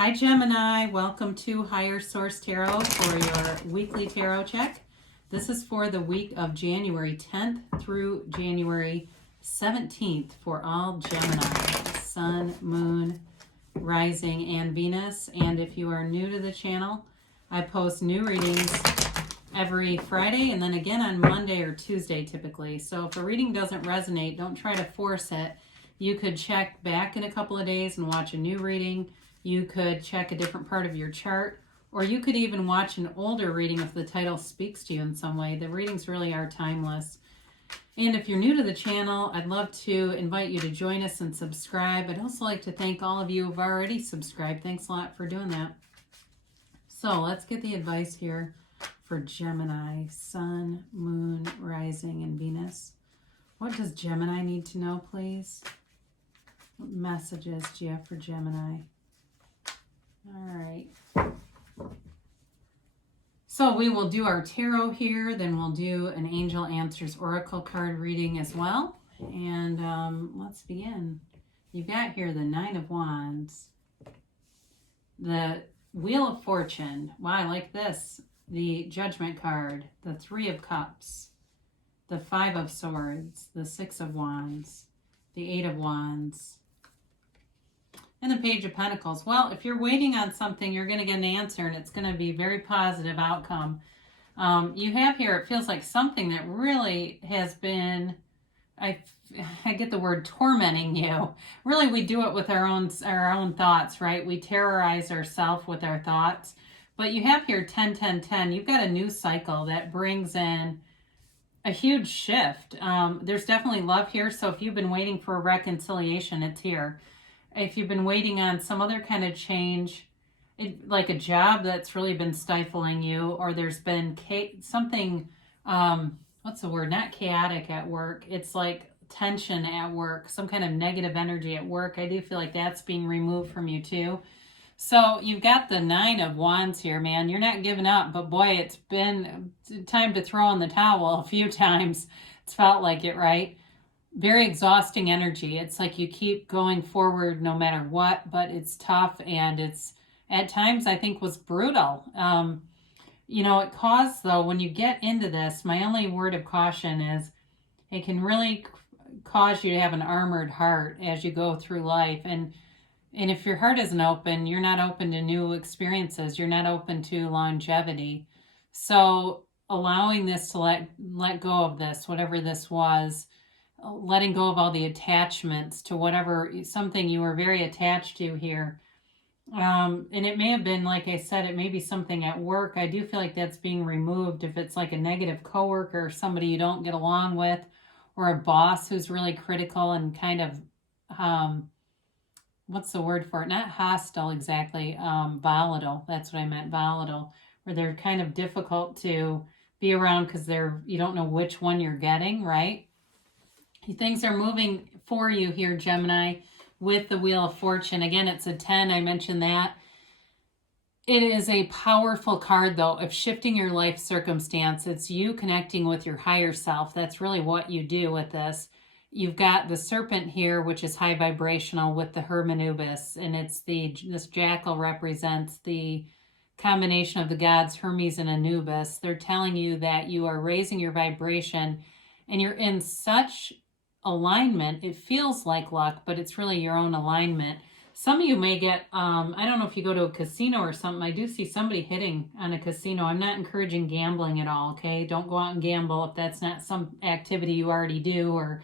Hi Gemini, welcome to Higher Source Tarot for your weekly tarot check. This is for the week of January 10th through January 17th for all Gemini, Sun, Moon, Rising, and Venus. And if you are new to the channel, I post new readings every Friday and then again on Monday or Tuesday typically. So if a reading doesn't resonate, don't try to force it. You could check back in a couple of days and watch a new reading. You could check a different part of your chart, or you could even watch an older reading if the title speaks to you in some way. The readings really are timeless. And if you're new to the channel, I'd love to invite you to join us and subscribe. I'd also like to thank all of you who've already subscribed. Thanks a lot for doing that. So let's get the advice here for Gemini, Sun, Moon, Rising, and Venus. What does Gemini need to know, please? What messages do you have for Gemini? All right. So we will do our tarot here, then we'll do an Angel Answers Oracle card reading as well. And let's begin. You've got here the Nine of Wands, the Wheel of Fortune. Wow, I like this. The Judgment card, the Three of Cups, the Five of Swords, the Six of Wands, the Eight of Wands, and the Page of Pentacles. Well, if you're waiting on something, you're going to get an answer, and it's going to be a very positive outcome. You have here, it feels like something that really has been, I get the word tormenting you. Really, we do it with our own thoughts, right? We terrorize ourselves with our thoughts. But you have here 10, 10, 10. You've got a new cycle that brings in a huge shift. There's definitely love here. So if you've been waiting for a reconciliation, it's here. If you've been waiting on some other kind of change, like a job that's really been stifling you, or there's been something, what's the word? Not chaotic at work. It's like tension at work, some kind of negative energy at work. I do feel like that's being removed from you too. So you've got the Nine of Wands here, man. You're not giving up, but boy, it's been time to throw in the towel a few times. It's felt like it, right? Very exhausting energy. It's like you keep going forward no matter what, but it's tough, and it's at times I think was brutal. It caused, though, when you get into this, my only word of caution is it can really cause you to have an armored heart as you go through life. And if your heart isn't open, you're not open to new experiences. You're not open to longevity. So allowing this to let go of this, whatever this was, letting go of all the attachments to whatever, something you were very attached to here. And it may have been, like I said, it may be something at work. I do feel like that's being removed. If it's like a negative coworker or somebody you don't get along with, or a boss who's really critical and kind of, what's the word for it? Not hostile exactly, volatile. That's what I meant, volatile, where they're kind of difficult to be around because you don't know which one you're getting, right? Things are moving for you here, Gemini, with the Wheel of Fortune. Again, it's a 10. I mentioned that. It is a powerful card, though, of shifting your life circumstance. It's you connecting with your higher self. That's really what you do with this. You've got the Serpent here, which is high vibrational, with the Hermanubis, and it's this jackal represents the combination of the gods Hermes and Anubis. They're telling you that you are raising your vibration, and you're in such alignment. It feels like luck, but it's really your own alignment. Some of you may get, I don't know if you go to a casino or something. I do see somebody hitting on a casino. I'm not encouraging gambling at all, okay? Don't go out and gamble if that's not some activity you already do, or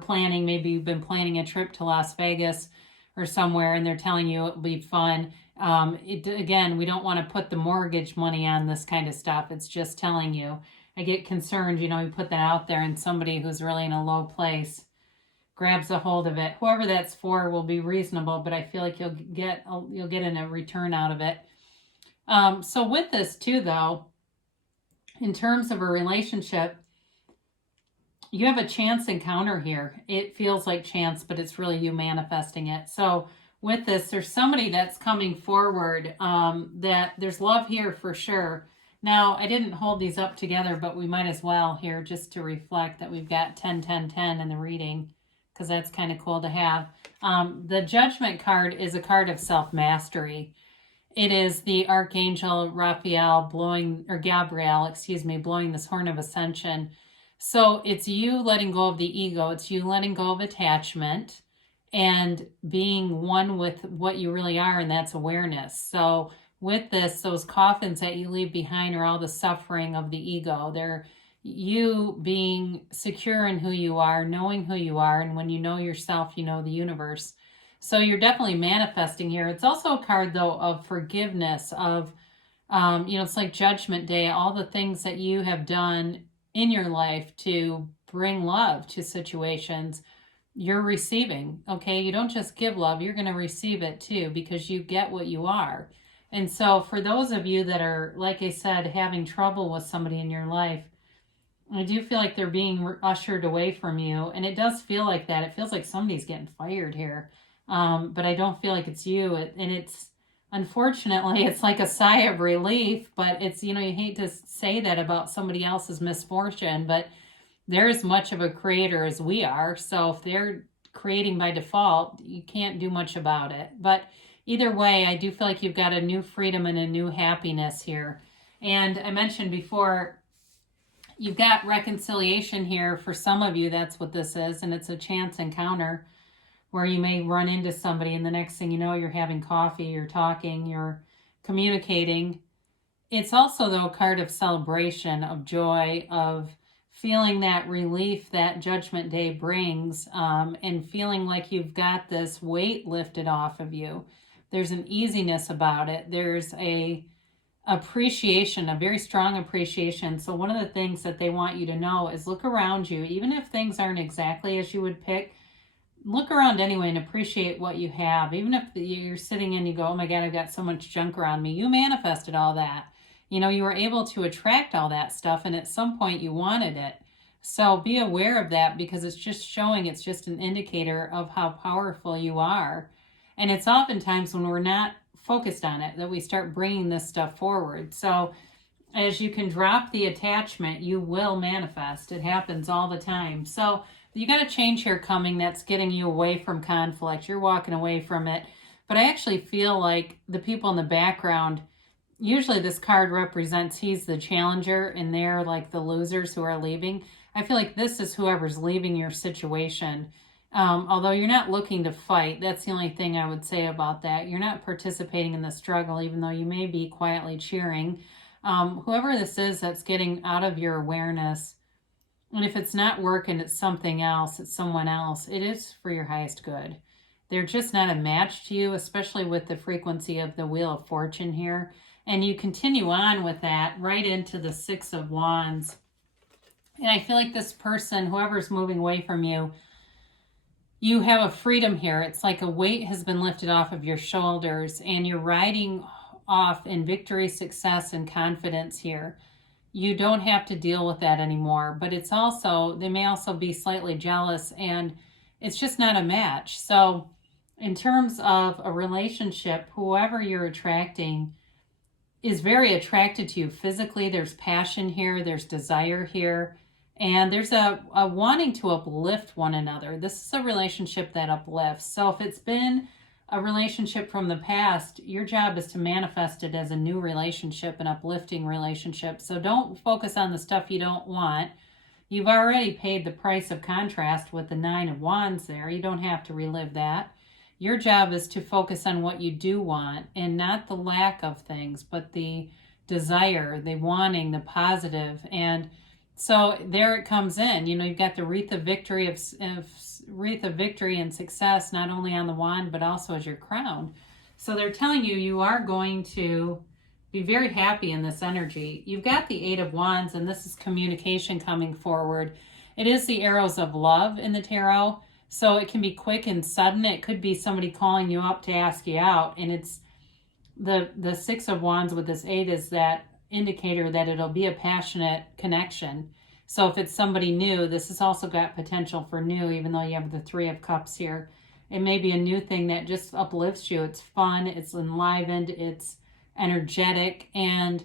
planning. Maybe you've been planning a trip to Las Vegas or somewhere, and they're telling you it'll be fun. Again, we don't want to put the mortgage money on this kind of stuff. It's just telling you. I get concerned, you put that out there, and somebody who's really in a low place grabs a hold of it. Whoever that's for will be reasonable, but I feel like you'll get in a return out of it. So with this too, though, in terms of a relationship, you have a chance encounter here. It feels like chance, but it's really you manifesting it. So with this, there's somebody that's coming forward, that there's love here for sure. Now, I didn't hold these up together, but we might as well here just to reflect that we've got 10, 10, 10 in the reading, because that's kind of cool to have. The Judgment card is a card of self-mastery. It is the Archangel Gabriel, blowing this horn of ascension. So it's you letting go of the ego. It's you letting go of attachment and being one with what you really are, and that's awareness. So with this, those coffins that you leave behind are all the suffering of the ego. They're you being secure in who you are, knowing who you are, and when you know yourself, you know the universe. So you're definitely manifesting here. It's also a card, though, of forgiveness, of, it's like Judgment Day, all the things that you have done in your life to bring love to situations, you're receiving, okay? You don't just give love, you're going to receive it too, because you get what you are. And so for those of you that are, like I said, having trouble with somebody in your life, I do feel like they're being ushered away from you, and it does feel like that. It feels like somebody's getting fired here. But I don't feel like it's you. And it's, unfortunately, it's like a sigh of relief, but it's, you hate to say that about somebody else's misfortune, but they're as much of a creator as we are. So if they're creating by default, you can't do much about it. But either way, I do feel like you've got a new freedom and a new happiness here. And I mentioned before, you've got reconciliation here. For some of you, that's what this is. And it's a chance encounter where you may run into somebody and the next thing you know, you're having coffee, you're talking, you're communicating. It's also, though, a card of celebration, of joy, of feeling that relief that Judgment Day brings, and feeling like you've got this weight lifted off of you. There's an easiness about it. There's a appreciation, a very strong appreciation. So one of the things that they want you to know is look around you. Even if things aren't exactly as you would pick, look around anyway and appreciate what you have. Even if you're sitting and you go, oh my God, I've got so much junk around me. You manifested all that. You were able to attract all that stuff, and at some point you wanted it. So be aware of that, because it's just showing, it's just an indicator of how powerful you are. And it's oftentimes when we're not focused on it that we start bringing this stuff forward. So as you can drop the attachment, you will manifest. It happens all the time. So you got a change here coming that's getting you away from conflict. You're walking away from it. But I actually feel like the people in the background, usually this card represents he's the challenger and they're like the losers who are leaving. I feel like this is whoever's leaving your situation. Although you're not looking to fight. That's the only thing I would say about that. You're not participating in the struggle, even though you may be quietly cheering. Whoever this is that's getting out of your awareness, and if it's not working, it's something else, it's someone else, it is for your highest good. They're just not a match to you, especially with the frequency of the Wheel of Fortune here. And you continue on with that right into the Six of Wands. And I feel like this person, whoever's moving away from you, you have a freedom here. It's like a weight has been lifted off of your shoulders, and you're riding off in victory, success, and confidence here. You don't have to deal with that anymore, but it's also, they may also be slightly jealous, and it's just not a match. So in terms of a relationship, whoever you're attracting is very attracted to you physically. There's passion here, there's desire here, and there's a wanting to uplift one another. This is a relationship that uplifts. So if it's been a relationship from the past, your job is to manifest it as a new relationship, an uplifting relationship. So don't focus on the stuff you don't want. You've already paid the price of contrast with the Nine of Wands there. You don't have to relive that. Your job is to focus on what you do want, and not the lack of things, but the desire, the wanting, the positive. And so there it comes in. You've got the wreath of victory wreath of victory and success, not only on the wand, but also as your crown. So they're telling you, you are going to be very happy in this energy. You've got the Eight of Wands, and this is communication coming forward. It is the arrows of love in the tarot. So it can be quick and sudden. It could be somebody calling you up to ask you out. And it's the Six of Wands with this 8 is that indicator that it'll be a passionate connection. So if it's somebody new, this has also got potential for new, even though you have the Three of Cups here. It may be a new thing that just uplifts you. It's fun, it's enlivened, it's energetic, and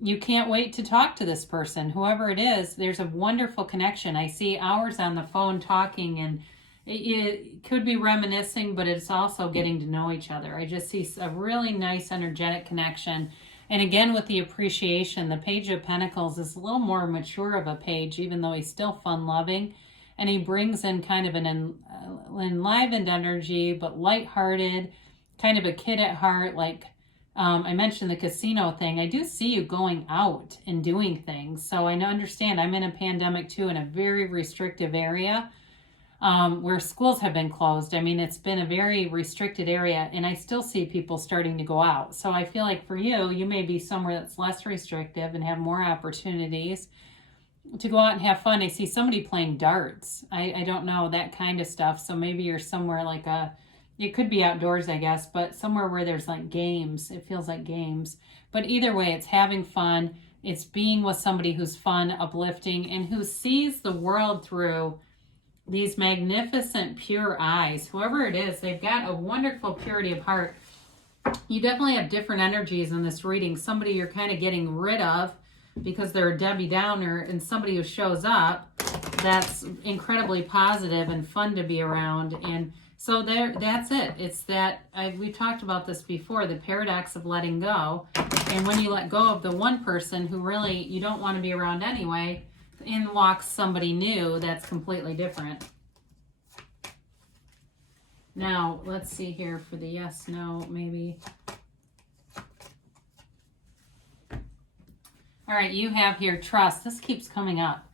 you can't wait to talk to this person. Whoever it is, there's a wonderful connection. I see hours on the phone talking, and it could be reminiscing, but it's also getting to know each other. I just see a really nice energetic connection. And again, with the appreciation, the Page of Pentacles is a little more mature of a page, even though he's still fun-loving. And he brings in kind of an enlivened energy, but lighthearted, kind of a kid at heart. Like I mentioned the casino thing. I do see you going out and doing things. So I understand I'm in a pandemic too, in a very restrictive area. Where schools have been closed. I mean, it's been a very restricted area, and I still see people starting to go out. So I feel like for you, you may be somewhere that's less restrictive and have more opportunities to go out and have fun. I see somebody playing darts. I don't know, that kind of stuff. So maybe you're somewhere like it could be outdoors, I guess, but somewhere where there's like games. It feels like games. But either way, it's having fun. It's being with somebody who's fun, uplifting, and who sees the world through these magnificent pure eyes. Whoever it is, they've got a wonderful purity of heart. You definitely have different energies in this reading. Somebody you're kind of getting rid of because they're a Debbie Downer, and somebody who shows up that's incredibly positive and fun to be around. And so that's it. It's that we talked about this before, the paradox of letting go. And when you let go of the one person who really you don't want to be around anyway, in walks somebody new that's completely different. Now, let's see here for the yes, no, maybe. All right, you have here trust. This keeps coming up.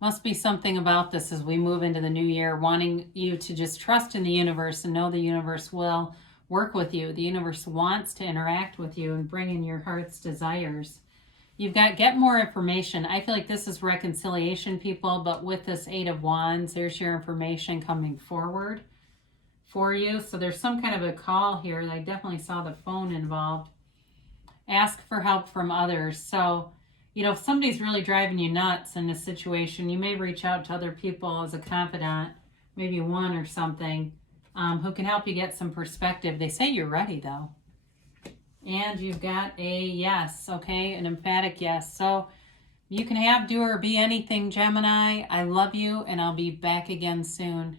Must be something about this as we move into the new year, wanting you to just trust in the universe and know the universe will work with you. The universe wants to interact with you and bring in your heart's desires. You've got get more information. I feel like this is reconciliation, people, but with this Eight of Wands, there's your information coming forward for you. So there's some kind of a call here. I definitely saw the phone involved. Ask for help from others. So, you know, if somebody's really driving you nuts in this situation, you may reach out to other people as a confidant, maybe one or something, who can help you get some perspective. They say you're ready, though. And you've got a yes, okay? An emphatic yes. So you can have, do, or be anything, Gemini. I love you, and I'll be back again soon.